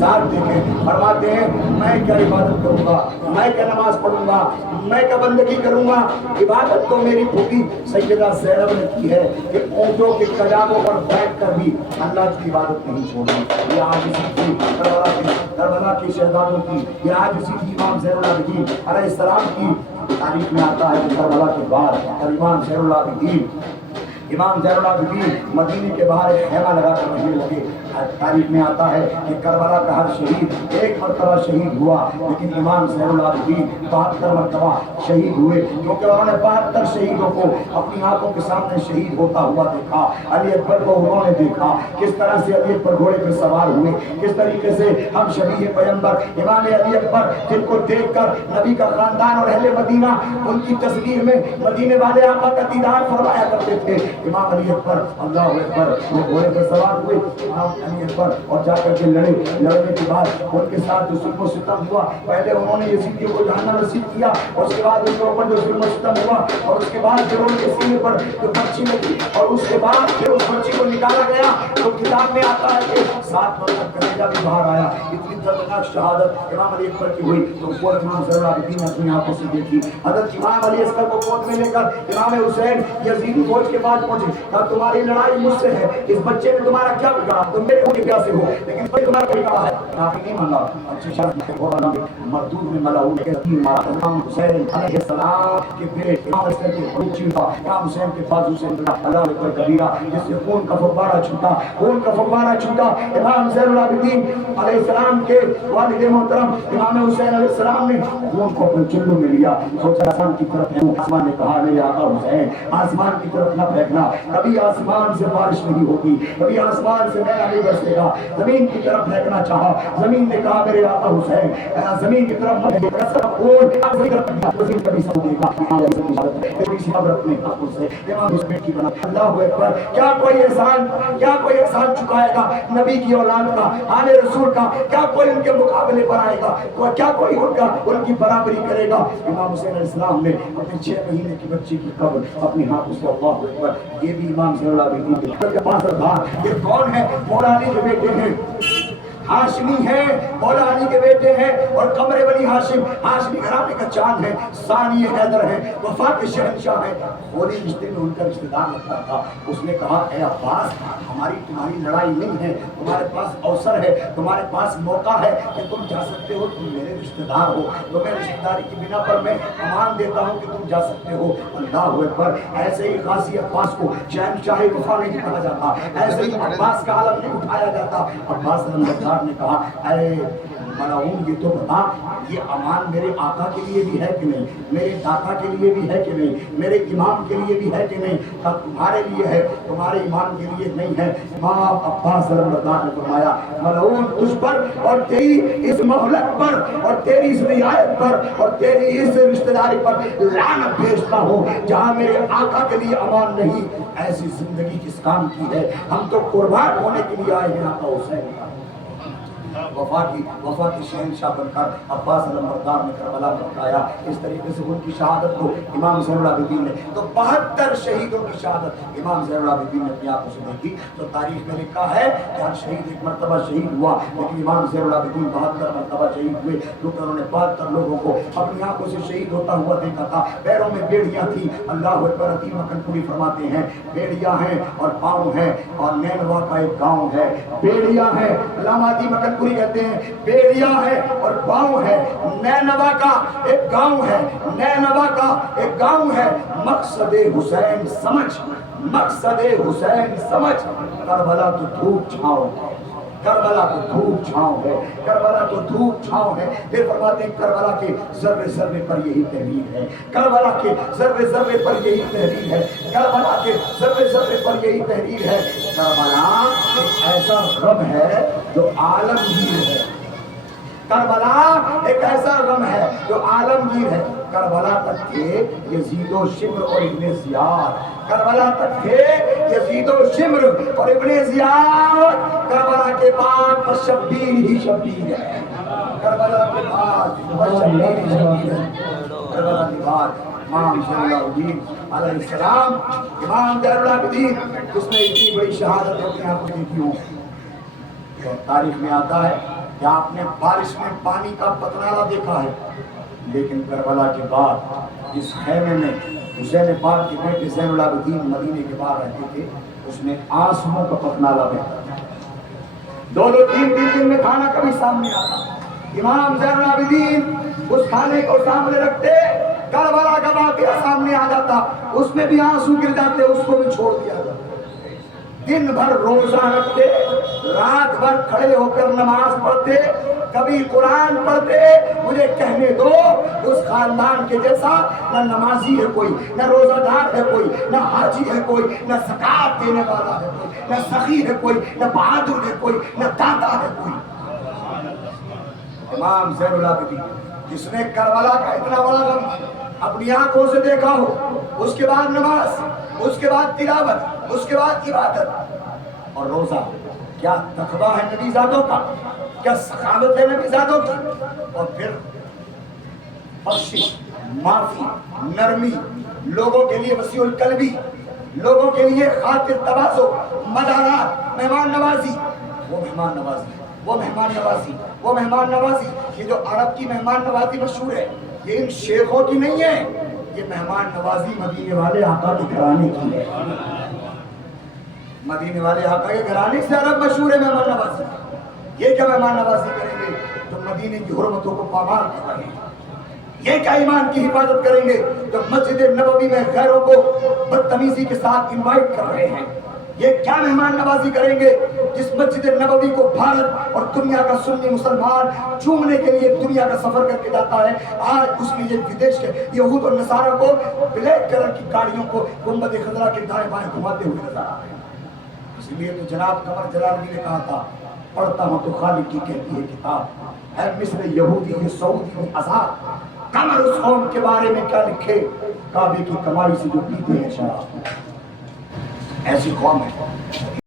साथ देखें, फरमाते हैं मैं क्या इबादत करूंगा, मैं क्या नमाज पढ़ूंगा, मैं क्या बंदगी करूंगा। इबादत तो मेरी पूरी सैयदा ज़ैनब ने की है कि ऊँटों के कजामों पर बैठ कर भी अल्लाह की इबादत नहीं छोड़ी। ये आज इसी की करबला के शहदादों की, ये आज इसी की इमाम ज़ैनुल आबिदीन अलैहिस्सलाम की तारीख में आता है कि करबला के बाद और इमाम ज़ैनुल आबिदीन मदीने के बाहर एक खेमा लगा कर रहने लगे। तारीख में आता है कि करबला का हर शहीद एक मरतबा शहीद हुआ, लेकिन इमाम ज़ैनुल आबिदीन 72 मरतबा शहीद हुए, क्योंकि उन्होंने 72 शहीदों को अपनी आंखों के सामने शहीद होता हुआ देखा। अली अकबर को उन्होंने देखा किस तरह से अली अकबर घोड़े पर सवार हुए, किस तरीके से हम शबीह पैगंबर इमाम अली अकबर जिनको देखकर नबी का खानदान और अहले मदीना उनकी तस्वीर में मदीने वाले आका का दीदार फरमाया करते थे। इमाम अली अकबर अल्लाह अकबर वो घोड़े पर सवार हुए, इमाम अली अकबर और जाकर के लड़ने के बाद उनके साथ जो जुल्म सितम हुआ, पहले उन्होंने यजीदियों को जहन्नम नसीब किया, उसके बाद उनके ऊपर जो जुल्म सितम हुआ, और उसके बाद जो उनके सीने पर जो पर्ची लगी, और उसके बाद फिर उस पर्ची को निकाला गया। तो किताब में आता है कि 7 मतलब कलेजा भी बाहर आया। इतनी दर्दनाक शहादत इमाम अली अकबर की हुई तो वो इमाम ज़ैनुल आबिदीन ने अपनी आंखों से देखी। हज़रत इमाम अली अस्कर को गोद में लेकर इमाम हुसैन यजीदी फौज के पास पहुंचे, कहा तुम्हारी लड़ाई मुझसे है, इस बच्चे ने तुम्हारा क्या बिगाड़ा, तुम मेरे होने क्या से हो, लेकिन कोई तुम्हारा बिगाड़ा है आपने नहीं मांगा। अच्छी शर्त मरदूद में मलाऊन के इमाम हुसैन अलैहिस्सलाम के बेटे इमाम अस्कर के बच्ची था, इमाम हुसैन के बाजू से अल्लाह अकबर कबीरा जिससे खून का फव्वारा छूटा। इमाम ज़ैनुल आबिदीन अलैहिस्सलाम के वालिद मोहतरम इमाम हुसैन अलैहिस्सलाम ने खून को अपने चुल्लू में लिया, सोचा आसमान की तरफ फेंकूं। आसमान ने कहा मेरे आका हुसैन आसमान की तरफ न फेंकना, कभी आसमान से बारिश नहीं होगी, कभी आसमान से मैला नहीं बरसेगा, जमीन की तरफ फेंकना चाहा, जमीन ने कहा मेरे आका हुसैन जमीन की तरफ मत फेंकना, कभी सऊदेगा इमाम हुसैन की बना। अल्लाह अकबर, क्या कोई एहसान चुकाएगा नबी की औलाद का, आले रसूल का, क्या कोई उनके मुकाबले पर आएगा, क्या कोई उनकी बराबरी करेगा। इमाम हुसैन अलैहिस्सलाम ने अपने 6 महीने की बच्ची की कब्र अपनी हाथों से अल्लाह अकबर, ये भी इमाम ज़ैनुल आबिदीन के पास रखा। ये कौन है? मौला अली के बेटे हैं, हाशमी है, मौला अली के बेटे हैं, और कमरे बनी हाशमी घराने का चांद है, सानी हैदर है, वफा के शहंशाह है। होली रिश्ते में उनका रिश्तेदार लगता था। उसने कहा ए अब्बास, हमारी तुम्हारी लड़ाई नहीं है, तुम्हारे पास अवसर है, तुम्हारे पास मौका है कि तुम जा सकते हो, तुम मेरे रिश्तेदार हो, तुम्हें रिश्तेदारी की बिना पर मैं अमान देता हूँ कि तुम जा सकते हो। अल्लाह अकबर, ऐसे ही गाजी अब्बास को शहंशाह वफा नहीं कहा जाता, ऐसे ही अब्बास का आलम नहीं उठाया जाता। अब्बास ने कहा अरे मलाऊन, ये तो बता, ये अमान मेरे आका के लिए भी है कि नहीं, मेरे दाता के लिए भी है कि नहीं, मेरे इमाम के लिए भी है कि नहीं, तब तुम्हारे लिए है, तुम्हारे इमाम के लिए नहीं है। इमाम अब्बास ने फरमाया मलाऊन तुझ पर और तेरी इस मोहल्लत पर और तेरी इस रियायत पर और तेरी इस रिश्तेदारी पर लानत भेजता हूँ जहाँ मेरे आका के लिए अमान नहीं। ऐसी जिंदगी किस काम की है, हम तो कुर्बान होने के लिए आए हैं आका हुसैन का। वफा की शहंशाह बनकर अब्बास अलमबरदार ने करबला में उठाया। इस तरीके से उनकी शहादत को इमाम ज़ैनुल आबिदीन ने, तो 72 शहीदों की शहादत इमाम ज़ैनुल आबिदीन ने अपनी आंखों से देखी। तो तारीख में लिखा है कि हर शहीद एक मरतबा शहीद हुआ, लेकिन इमाम ज़ैनुल आबिदीन 72 मरतबा शहीद हुए, क्योंकि उन्होंने 72 लोगों को अपनी आंखों से शहीद होता हुआ देखा था। पैरों में बेड़ियाँ थी। अल्लाह अकबर, हकीम अकनपुरी फरमाते हैं बेड़ियाँ हैं और पाँव हैं, और नैनवा का एक गाँव है। बेड़ियाँ हैं, हकीम अकनपुरी कहते हैं बेड़िया है और पाँव है, नैनवा का एक गांव है, नैनवा का एक गांव है। मकसदे हुसैन समझ, मकसदे हुसैन समझ, करबला तो धूप छाँव है, करबला तो धूप छाँव है, करबला तो धूप छाँव है। फिर फरमाते हैं करबला के ज़र्रे ज़र्रे पर यही तहरीर है, करबला के ज़र्रे ज़र्रे पर यही तहरीर है, करबला के ज़र्रे ज़र्रे पर यही तहरीर है। करबला एक ऐसा गम है जो आलमगीर है, करबला एक ऐसा गम है जो आलमगीर है। करबला तक थे यजीदो शिम्र और इब्ने ज़ियाद, करबला तक थे यजीदो शिम्र और इब्ने ज़ियाद। करबला के बाद शब्बीर ही शब्बीर है, करबला के बाद शब्बीर ही शब्बीर है। करबला के बाद इमाम ज़ैनुल आबिदीन अलैहिस्सलाम, इमाम ज़ैनुल आबिदीन, उसने इतनी बड़ी शहादत अपनी आंखों से देखी हो। तो तारीख में आता है کہ آپ نے بارش میں پانی کا پتنالا دیکھا ہے، لیکن کربلا کے بعد جس خیمے میں حسین پاک کے بیٹے زین العابدین مدینے کے باہر رہتے تھے، اس میں آنسوؤں کا پتنالا بہتا تھا۔ دو تین دن میں کھانا کبھی سامنے آتا، امام زین العابدین اس کھانے کو سامنے رکھتے، کربلا کا واقعہ سامنے آ جاتا، اس میں بھی آنسو گر جاتے، اس کو بھی چھوڑ دیا جاتا۔ دن بھر روزہ رکھتے، رات بھر کھڑے ہو کر نماز پڑھتے، کبھی قرآن پڑھتے۔ مجھے کہنے دو اس خاندان کے جیسا نہ نمازی ہے کوئی، نہ روزہ دار ہے کوئی، نہ حاجی ہے کوئی، نہ زکات دینے والا ہے کوئی، نہ سخی ہے کوئی، نہ بہادر ہے کوئی، نہ داتا ہے کوئی۔ امام زین العابدین جس نے کربلا کا اتنا بڑا غم اپنی آنکھوں سے دیکھا ہو، اس کے بعد نماز، اس کے بعد تلاوت، اس کے بعد عبادت اور روزہ، کیا تقویٰ ہے نبی زادوں کا، کیا سخاوت ہے نبی زادوں کی، اور پھر بخشش، معافی، نرمی، لوگوں کے لیے وسیع القلبی، لوگوں کے لیے خاطر تواضع، مدارات، مہمان نوازی، وہ مہمان نوازی، وہ مہمان نوازی، وہ مہمان نوازی۔ یہ جو عرب کی مہمان نوازی مشہور ہے، یہ ان شیخوں کی نہیں ہے، یہ مہمان نوازی مدینے والے آقا کے گھرانے کی ہے۔ مدینے والے آقا کے گھرانے سے عرب مشہور ہے مہمان نوازی۔ یہ کیا مہمان نوازی کریں گے جو مدینے کی حرمتوں کو پامال کر رہے ہیں؟ یہ کیا ایمان کی حفاظت کریں گے جو مسجد نبوی میں غیروں کو بدتمیزی کے ساتھ انوائٹ کر رہے ہیں؟ یہ کیا مہمان نوازی کریں گے جس مسجد نبوی کو بھارت اور دنیا کا سنی مسلمان چومنے کے لیے دنیا کا سفر کر کے جاتا ہے؟ آج اس میں یہ ودیش کے یہود اور نصارہ کو بلیک کلر کی گاڑیوں کو گنبد خضرا کے دائیں بائیں گھماتے ہوئے نظر آ رہے ہیں۔ اس لیے تو جناب قمر جلالی نے کہا تھا، پڑھتا ہوں تو خالق کی کہتی ہے کتاب، اے مصر یہودی یہ سعودی آزاد، قمر اس قوم کے بارے میں کیا لکھے، کعبے کی کمائی سے جو پیتے ہیں شراب، ایسی قوم ہے۔